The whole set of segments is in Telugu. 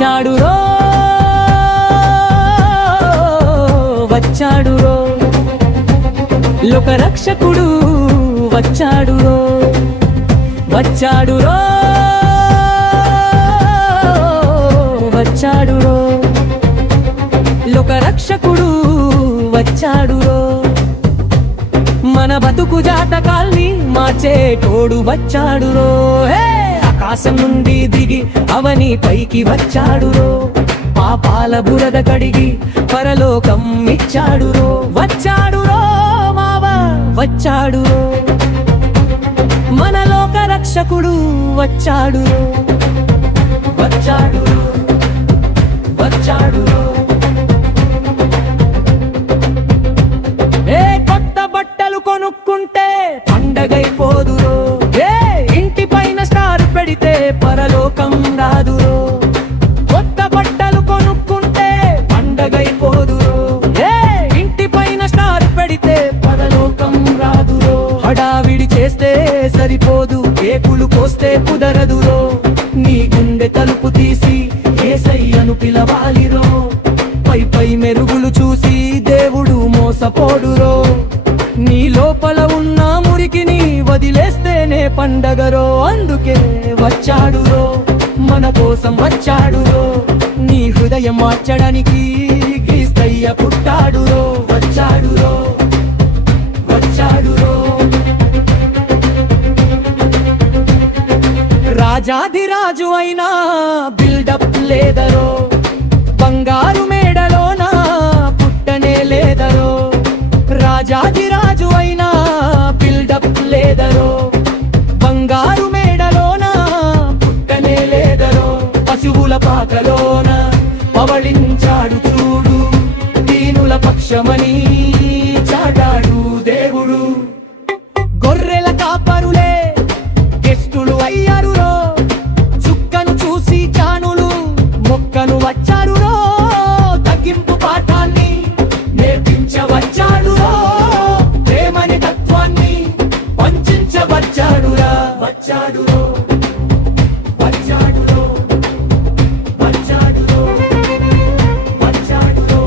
వచ్చాడురో వచ్చాడురో లోకరక్షకుడు వచ్చాడురో వచ్చాడురో వచ్చాడురో లోకరక్షకుడు వచ్చాడురో మన బతుకు జాతకాల్ని మార్చేటోడు వచ్చాడురో ఆకాశం నుండి దిగి అవని పైకి వచ్చాడురో పాపాల బురద కడిగి పరలోకం ఇచ్చాడురో వచ్చాడురో మావా వచ్చాడురో మన లోక రక్షకుడు వచ్చాడురో వచ్చాడురో వచ్చాడురో కొత్త బట్టలు కొనుక్కుంటే పండగైపోదురో ఇంటి పైన స్టార్ పెడితే పరలోకం రాదురో కొత్త బట్టలు కొనుక్కుంటే పండగైపోదురో ఇంటి పైన స్టార్ పెడితే పరలోకం రాదురో హడావిడి చేస్తే సరిపోదు కేకులు కోస్తే కుదరదురో నీ గుండె తలుపు తీసి యేసయ్యను పిలవాలిరో పై పై మెరుగులు చూసి దేవుడు మోసపోడురో నీ లోపల ఉన్న మురికిని వదిలేస్తేనే పండగరో అందుకే వచ్చాడురో మన కోసం వచ్చాడురో నీ హృదయం మార్చడానికి క్రీస్తయ్య పుట్టాడురో వచ్చాడురో వచ్చాడురో రాజాధిరాజు అయినా బిల్డప్ లేదరో బంగారు మేడలోన పుట్టనే లేదరో రాజాధిరాజు అయినా బిల్డప్ లేదరో బంగారు మేడలోన పుట్టనే లేదరో పశువుల పాకలోన పవళించాడు చూడు దీనుల పక్షమని చాటాడు దేవుడు గొర్రెల కాపరులే గెస్టులు అయ్యారురో చుక్కను చూసి జానులు మొక్కను వచ్చారురో తగ్గింపు పాఠాన్ని నేర్పించవచ్చాడురో ప్రేమని తత్వాన్ని పంచించవచ్చాడురా వచ్చాడురో వచ్చాడురో వచ్చాడురో వచ్చాడురో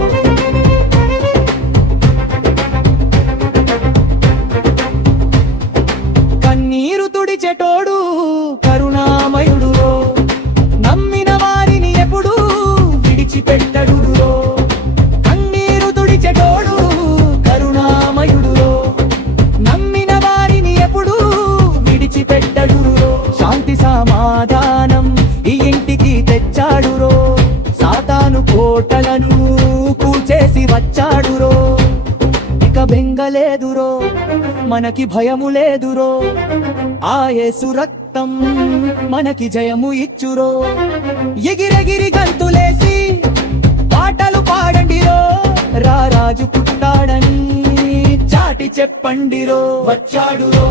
కన్నీరు తుడిచెటోడు కరుణామయుడురో నమ్మిన వారిని ఎప్పుడు విడిచిపెట్టడురో కన్నీరు తుడిచెటోడు కరుణామయుడురో నమ్మిన వారిని ఎప్పుడు విడిచిపెట్టడురో శాంతి సమాధానం ఈ ఇంటికి తెచ్చాడురో సాతాను కోటలను కూల్చేసి వచ్చాడురో ఇక బెంగలేదురో మనకి భయము లేదురో ఆ యేసు రక్తం మనకి జయము ఇచ్చురో ఎగిరెగిరి గంతులేసి పాటలు పాడండిరో రారాజు పుట్టాడని చాటి చెప్పండిరో వచ్చాడురో